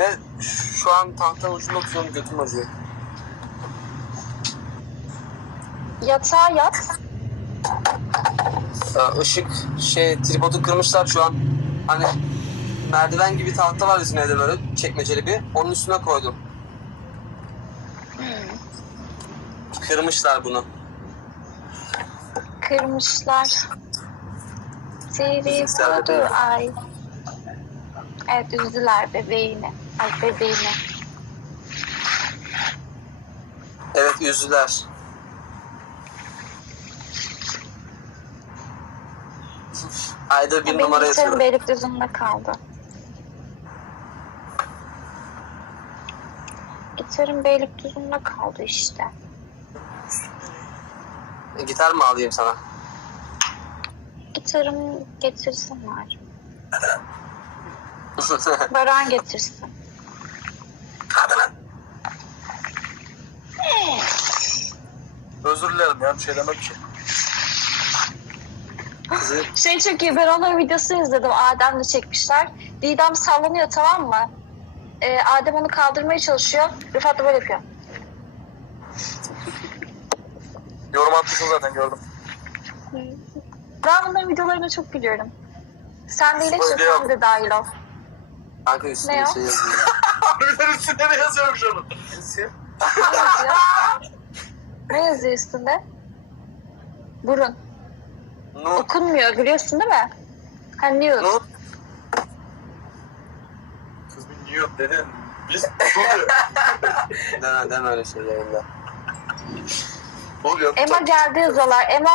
Ve şu an tahtanın ucunda oturuyorum götüm acıyor. Yatağa yat. Ee, Işık şey tripodu kırmışlar şu an. Hani merdiven gibi tahta var bizim evde böyle çekmeceli bir. Onun üstüne koydum. Kırmışlar bunu. Kırmışlar. Bebeği. ay. Evet üzdüler bebeğini. Ay bebeğini. Evet yüzüler. Ayda bir Benim numara yazıyorum. Beylikdüzü'nde kaldı. Gitarım Beylikdüzü'nde kaldı işte. Gitar mı alayım sana? Gitarımı getirsinler. Baran getirsin. Özür dilerim ya bir şey demem ki. Kızı Şey çok iyi ben onun videosunu izledim. Adem'le çekmişler. Didem sallanıyor tamam mı? Ee, Adem onu kaldırmaya çalışıyor. Rıfat da böyle yapıyor. Yorum atmışsın zaten gördüm. Ben bunların videolarına çok gülüyorum. Sen değil Öyle işte yok. sen de dahil ol. Kanka üstüne Ne o? şey yazıyor. Harbiden üstünde ne yazıyormuş onun? Ne yazıyor? ne yazıyor üstünde? Burun. Nu, Okunmuyor biliyorsun değil mi? Ha news. nu, Kız bir New York dedin. Biz dur. deme deme öyle şey yayında. Oluyor. Emma geldi yazıyorlar. Emma